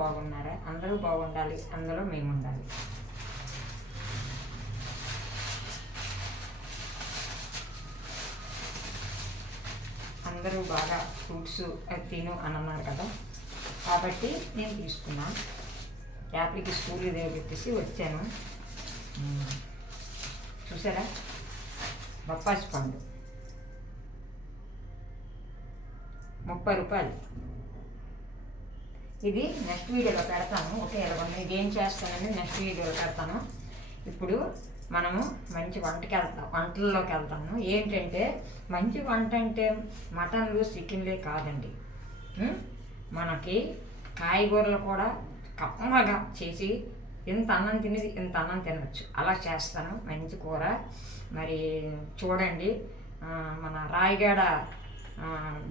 బాగున్నారా? అందరూ బాగుండాలి అందులో మేము ఉండాలి అందరూ బాగా ఫ్రూట్స్ తిను అని అన్నారు కదా. కాబట్టి నేను తీసుకున్నాను యాప్లికి స్కూల్ ఇదే పెట్టేసి వచ్చాను. చూసారా? బొప్పాసి పండు. ముప్పై రూపాయలు. ఇది నెక్స్ట్ వీడియోలో పెడతాను. ఓకే ఇలాగ ఇది ఏం చేస్తానని నెక్స్ట్ వీడియోలో పెడతాను. ఇప్పుడు మనము మంచి వంటకి వెళ్తాం. వంటల్లోకి వెళ్తాము. ఏంటంటే మంచి వంట అంటే మటన్లు చికెన్లే కాదండి. మనకి కాయగూరలు కూడా కమ్మగా చేసి ఇంత అన్నం తినేది ఇంత అన్నం తినవచ్చు అలా చేస్తాను. మంచి కూర. మరి చూడండి మన రాయగడ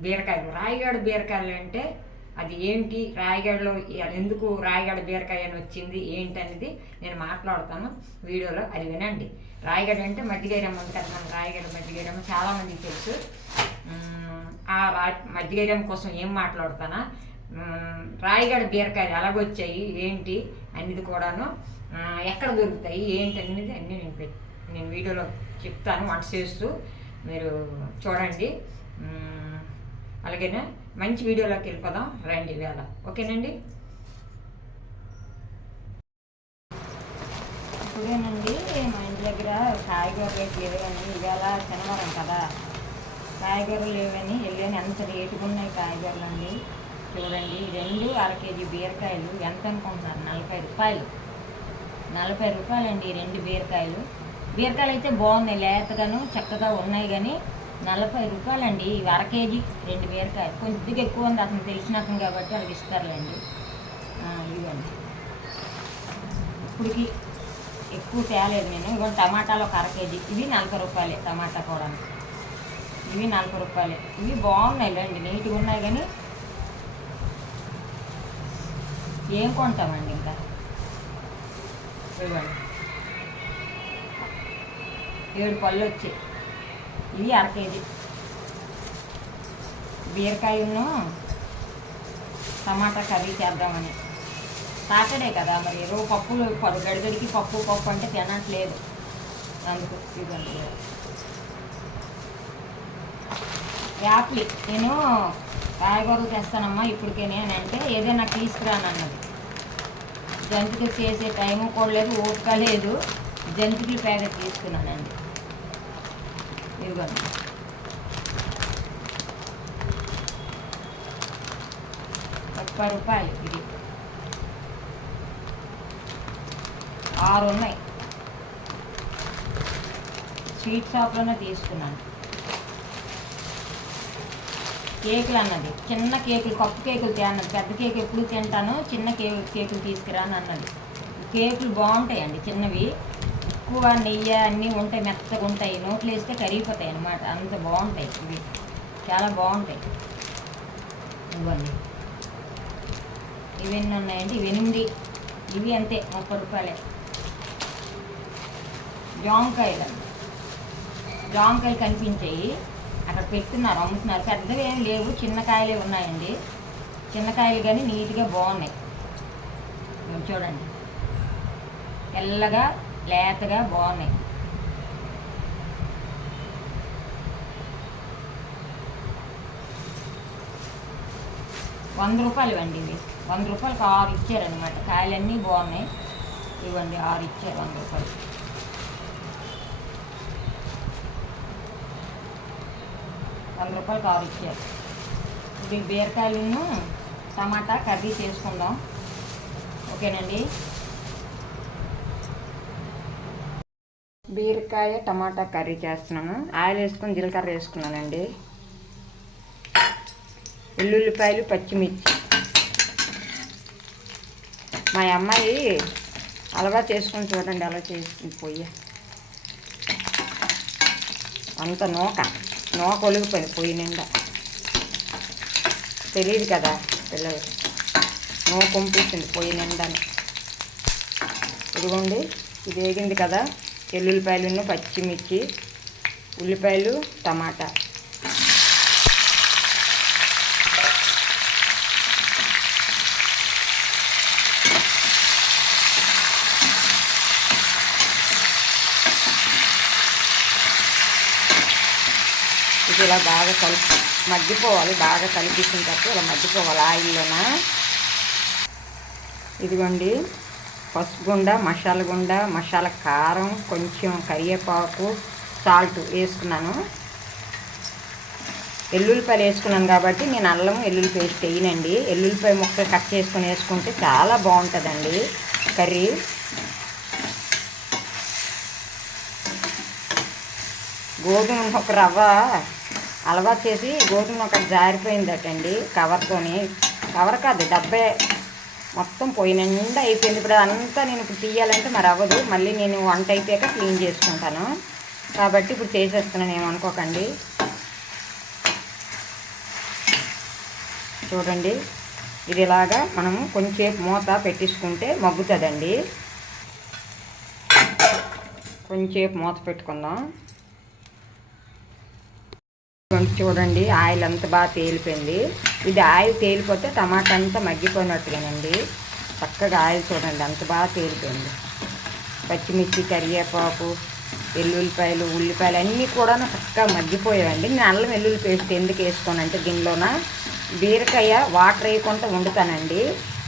బీరకాయలు. రాయగడ బీరకాయలు అంటే అది ఏంటి? రాయగడలో అది ఎందుకు రాయగడ బీరకాయ అని వచ్చింది? ఏంటి అనేది నేను మాట్లాడతాను వీడియోలో. అది వినండి. రాయగడ అంటే మధ్యగైరమ్మ ఉంది కదా మన రాయగడ మధ్యగైరమ్మ చాలామందికి తెలుసు. ఆ రా మధ్యగైరమ్మ కోసం ఏం మాట్లాడతానా? రాయగడ బీరకాయలు ఎలాగొచ్చాయి? ఏంటి? అనేది కూడాను ఎక్కడ దొరుకుతాయి? ఏంటి అనేది అన్నీ నేను నేను వీడియోలో చెప్తాను వంట చేస్తూ. మీరు చూడండి. అలాగేనా? మంచి వీడియోలోకి వెళ్ళిపోదాం. రండి వేళ ఓకేనండి? ఇప్పుడేనండి మా ఇంటి దగ్గర కాయగూరలు రేటు లేవని ఇవాళ శనివారం కదా. కాయగూరలు లేవని వెళ్ళాను. ఎంత రేటుగా ఉన్నాయి కాయగూరలు అండి చూడండి రెండు అర కేజీ బీరకాయలు. ఎంత అనుకుంటున్నారు? నలభై రూపాయలు. నలభై రూపాయలండి ఈ రెండు బీరకాయలు. బీరకాయలు అయితే బాగున్నాయి లేతగాను చక్కగా ఉన్నాయి కానీ నలభై రూపాయలండి. ఇవి అర కేజీ రెండు బీరకాయలు. కొద్దిగా ఎక్కువ ఉంది అతను తెలిసినాకం కాబట్టి అది ఇస్తారులేండి. ఇవ్వండి ఇప్పటికి ఎక్కువ తేలేదు నేను. ఇవ్వండి టమాటాలు ఒక అర కేజీ. ఇవి నలభై రూపాయలే టమాటా కూడా ఇవి నలభై రూపాయలే. ఇవి బాగున్నాయి లేండి. నీట్గా ఉన్నాయి కానీ ఏం కొంటామండి ఇంకా? ఇవ్వండి ఏడు పళ్ళు వచ్చాయి. ఇవి అర కేజీ బీరకాయను టమాటా కర్రీ చేద్దామని. సాటర్డే కదా మరి రోజు పప్పులు పది గడిగడికి పప్పు పప్పు అంటే తినట్లేదు. అందుకు ఇవ్వండి యాపిల్ నేను కాయగూరలు తెస్తానమ్మా ఇప్పటికేనే అని అంటే ఏదైనా తీసుకురాను అన్నది జంతికలు చేసే టైము కూడా లేదు ఓపిక లేదు. జంతికలు ప్యాకెట్ తీసుకున్నానండి. ఇవ్వండి ముప్పై రూపాయలు ఇది. ఆరు ఉన్నాయి. స్వీట్ షాప్లోనే తీసుకున్నాను. కేకులు అన్నది. చిన్న కేకులు కప్పు కేకులు తేనది పెద్ద కేక్ ఎప్పుడు తింటాను చిన్న కే కేకులు తీసుకురాను అన్నది. కేకులు బాగుంటాయండి చిన్నవి. ఎక్కువ నెయ్యి అన్నీ ఉంటాయి మెత్తగా ఉంటాయి. నోట్లు వేస్తే కరిగిపోతాయి అన్నమాట. అంత బాగుంటాయి ఇవి. చాలా బాగుంటాయి. ఇవ్వండి. ఇవి ఎన్ని ఉన్నాయండి. ఇవి ఎనిమిది ఇవి అంతే ముప్పై రూపాయలే. జాంకాయలు అండి జాంకాయలు కనిపించాయి. అక్కడ పెట్టున్నారు అమ్ముతున్నారు. పెద్దవి ఏం లేవు. చిన్న కాయలే ఉన్నాయండి. చిన్న కాయలు కానీ నీట్గా బాగున్నాయి. చూడండి. తెల్లగా లేతగా బాగున్నాయి. వంద రూపాయలు ఇవ్వండి ఇవి. వంద రూపాయలకి ఆరు ఇచ్చారనమాట కాయలన్నీ బాగున్నాయి. ఇవ్వండి ఆరు ఇచ్చారు వంద రూపాయలు. వంద రూపాయలకి ఆరు ఇచ్చారు. ఇప్పుడు బీరకాయలను టమాటా కర్రీ చేసుకుందాం. ఓకేనండి? బీరకాయ టమాటా కర్రీ చేస్తున్నాను ఆయిల్ వేసుకొని జీలకర్ర వేసుకున్నానండి. ఉల్లుల్లిపాయలు పచ్చిమిర్చి. మా అమ్మాయి అలవా చేసుకొని చూడండి అలా చేసుకుని పొయ్యి అంత నూక నూక ఒలిగిపోయింది పొయ్యి నిండా. తెలియదు కదా పిల్లలకి నూక పంపిస్తుంది పొయ్యి నిండా ఇదిగోండి ఇది వేగింది కదా. ఎల్లుల్లిపాయలను పచ్చిమిర్చి ఉల్లిపాయలు టమాటా. ఇది ఇలా బాగా కలిపి మగ్గిపోవాలి బాగా కలిపించిన తర్వాత ఇలా మగ్గిపోవాలి ఆయిల్లోనా? ఇదిగోండి. పసుపు గుండ మసాలా గుండ మసాలా కారం కొంచెం కరివేపాకు సాల్ట్ వేసుకున్నాను. ఎల్లుల్లిపాయలు వేసుకున్నాను కాబట్టి నేను అల్లం ఎల్లుల్లి పేస్ట్ వేయనండి. ఎల్లుల్లిపాయ ముక్క కట్ చేసుకొని వేసుకుంటే చాలా బాగుంటుందండి కర్రీ. గోధుమ ఒక రవ్వ అలవాటు చేసి గోధుమ ఒక జారిపోయిందటండి కవర్తోని. కవర్ కాదు డబ్బే మొత్తం పోయిన నిండా అయిపోయింది. ఇప్పుడు అంతా నేను ఇప్పుడు తీయాలంటే మరి అవ్వదు. మళ్ళీ నేను వంట అయిపోయాక క్లీన్ చేసుకుంటాను. కాబట్టి ఇప్పుడు చేసేస్తున్నాను ఏమనుకోకండి చూడండి. ఇది ఇలాగా మనము కొంచెంసేపు మూత పెట్టించుకుంటే మగ్గుతుందండి. కొంచెంసేపు మూత పెట్టుకుందాం. చూడండి ఆయిల్ అంత బాగా తేలిపోయింది. ఇది ఆయిల్ తేలిపోతే టమాటా అంతా మగ్గిపోయినట్టుగానండి. చక్కగా ఆయిల్ చూడండి అంత బాగా తేలిపోయింది. పచ్చిమిర్చి కరివేపాకు వెల్లుల్లిపాయలు ఉల్లిపాయలు అన్నీ కూడా చక్కగా మగ్గిపోయాయండి. నేను అల్లం వెల్లుల్లి పేస్ట్ ఎందుకు వేసుకోనంటే దీనిలోన బీరకాయ వాటర్ వేయకుండా వండుతానండి.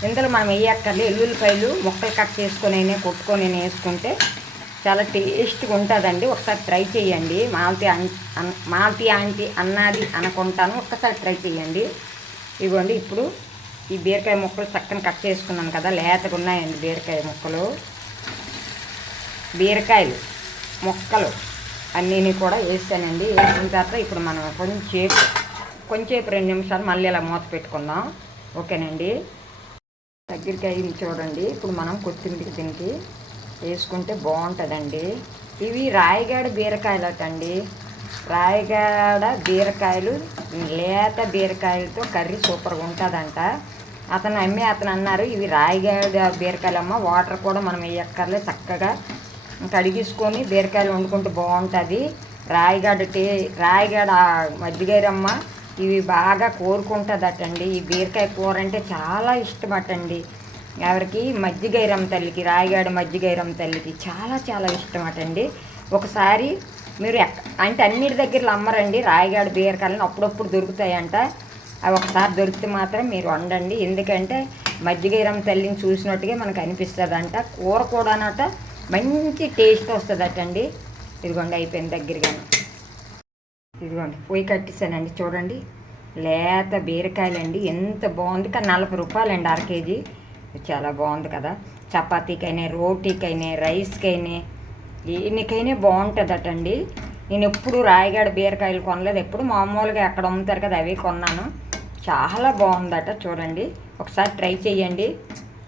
ఇందులో మనం వేయక్కర్లే ఎల్లుల్లిపాయలు ముక్కలు కట్ చేసుకొని కొట్టుకొని వేసుకుంటే చాలా టేస్ట్గా ఉంటుందండి. ఒకసారి ట్రై చేయండి. మాల్తీ మాల్తి ఆంటీ అన్నది అనుకుంటాను. ఒక్కసారి ట్రై చేయండి. ఇవ్వండి. ఇప్పుడు ఈ బీరకాయ ముక్కలు చక్కని కట్ చేసుకున్నాను కదా లేతగా ఉన్నాయండి బీరకాయ ముక్కలు. బీరకాయలు ముక్కలు అన్నీ కూడా వేసానండి. వేసిన తర్వాత ఇప్పుడు మనం కొంచెం కొంచెంసేపు రెండు నిమిషాలు మళ్ళీ ఇలా మూత పెట్టుకుందాం. ఓకేనండి. దగ్గరికి అయింది చూడండి. ఇప్పుడు మనం కొత్తిమీర దీనికి వేసుకుంటే బాగుంటుందండి. ఇవి రాయగాడ బీరకాయలు అటండి. రాయగాడ బీరకాయలు లేత బీరకాయలతో కర్రీ సూపర్గా ఉంటుందంట. అతను అమ్మి అతను అన్నారు ఇవి రాయగాడ బీరకాయలు అమ్మ వాటర్ కూడా మనం వేయక్కర్లే చక్కగా. కడిగించుకొని బీరకాయలు వండుకుంటే బాగుంటుంది. రాయగాడ టే రాయగాడ మజ్జిగైరమ్మ ఇవి బాగా కోరుకుంటుందటండి. ఈ బీరకాయ కూర అంటే చాలా ఇష్టమటండి. ఎవరికి మజ్జిగైరం తల్లికి రాయగాడ మజ్జిగైరం తల్లికి చాలా చాలా ఇష్టం అటండి ఒకసారి మీరు అంటే అన్నిటి దగ్గరలో అమ్మరండి రాయగాడ బీరకాయలను అప్పుడప్పుడు దొరుకుతాయంట. అవి ఒకసారి దొరికితే మాత్రం మీరు వండండి. ఎందుకంటే మజ్జిగైరం తల్లిని చూసినట్టుగా మనకు అనిపిస్తుందంట. కూర కూడానట మంచి టేస్ట్ వస్తుందటండి. ఇదిగోండి అయిపోయింది దగ్గరగానే. ఇదిగోండి పొయ్యి కట్టేసానండి చూడండి లేత బీరకాయలండి. ఎంత బాగుంది. కానీ నలభై రూపాయలండి అర కేజీ. చాలా బాగుంది కదా. చపాతీకైనా రోటీకైనా రైస్కైనా దేనికైనా బాగుంటుందటండి. నేను ఎప్పుడు రాయగాడ బీరకాయలు కొనలేదు. ఎప్పుడు మామూలుగా ఎక్కడ అమ్ముతారు కదా అవి కొన్నాను. చాలా బాగుందట చూడండి. ఒకసారి ట్రై చేయండి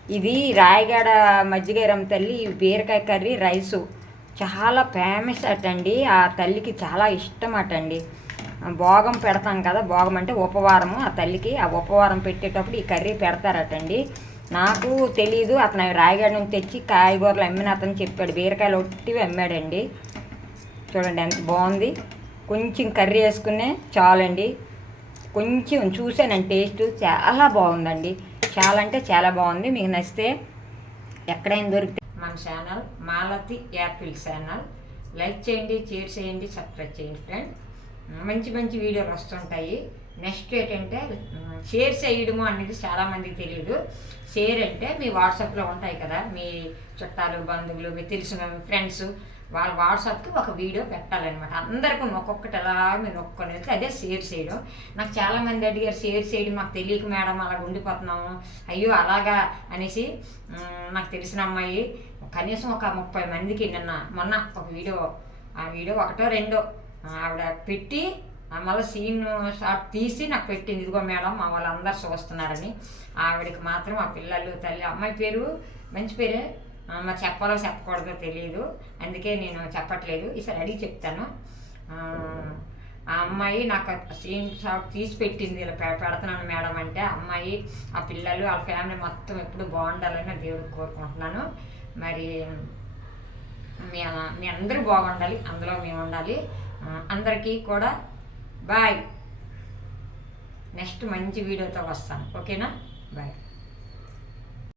ఇది రాయగాడ మజ్జిగరం తల్లి బీరకాయ కర్రీ రైసు. చాలా ఫేమస్ అటండి. ఆ తల్లికి చాలా ఇష్టం అటండి భోగం పెడతాం కదా భోగం అంటే ఉపవారము. ఆ తల్లికి ఆ ఉపవారం పెట్టేటప్పుడు ఈ కర్రీ పెడతారటండి. నాకు తెలీదు అతను రాయగడ నుంచి తెచ్చి కాయగూరలు అమ్మిన అతను చెప్పాడు. బీరకాయలు ఒట్టివి అమ్మాడండి. చూడండి ఎంత బాగుంది. కొంచెం కర్రీ వేసుకునే చాలండి. కొంచెం చూసానండి టేస్ట్. చాలా బాగుందండి. చాలా అంటే చాలా బాగుంది. మీకు నచ్చితే ఎక్కడైనా దొరికితే మన channel Malathi apple channel. Like చేయండి షేర్ చేయండి సబ్స్క్రైబ్ చేయండి ఫ్రెండ్. మంచి మంచి వీడియోలు వస్తుంటాయి. నెక్స్ట్ ఏంటంటే షేర్ చేయడము అనేది చాలామందికి తెలియదు. షేర్ అంటే మీ వాట్సాప్లో ఉంటాయి కదా మీ చుట్టాలు బంధువులు మీ తెలిసిన ఫ్రెండ్స్ వాళ్ళ వాట్సాప్కి ఒక వీడియో పెట్టాలన్నమాట. అందరికీ ఒక్కొక్కటి అలా మీరు నొక్కొని వెళ్తే అదే షేర్ చేయడం. నాకు చాలామంది అడిగారు షేర్ చేయడం మాకు తెలియక మేడం అలా ఉండిపోతున్నాము అయ్యో అలాగా అనేసి నాకు తెలిసిన అమ్మాయి కనీసం ఒక ముప్పై మందికి నిన్న మొన్న ఒక వీడియో ఆ వీడియో ఒకటో రెండో ఆవిడ పెట్టి మళ్ళీ సీన్ షార్ట్ తీసి నాకు పెట్టింది. ఇదిగో మేడం మా వాళ్ళందరూ చూస్తున్నారని. ఆవిడకి మాత్రం ఆ పిల్లలు తల్లి అమ్మాయి పేరు మంచి పేరే. మరి చెప్పాలో చెప్పకూడదో తెలియదు అందుకే నేను చెప్పట్లేదు. ఈసారి అడిగి చెప్తాను. ఆ అమ్మాయి నాకు సీన్ షాట్ తీసి పెట్టింది. ఇలా పెడుతున్నాను మేడం అంటే అమ్మాయి ఆ పిల్లలు వాళ్ళ ఫ్యామిలీ మొత్తం ఎప్పుడు బాగుండాలని దేవుడికి కోరుకుంటున్నాను. మరి మీ మీ అందరూ బాగుండాలి. అందులో మేము ఉండాలి అందరికీ కూడా బాయ్. నెక్స్ట్ మంచి వీడియోతో వస్తాను. ఓకేనా? బాయ్.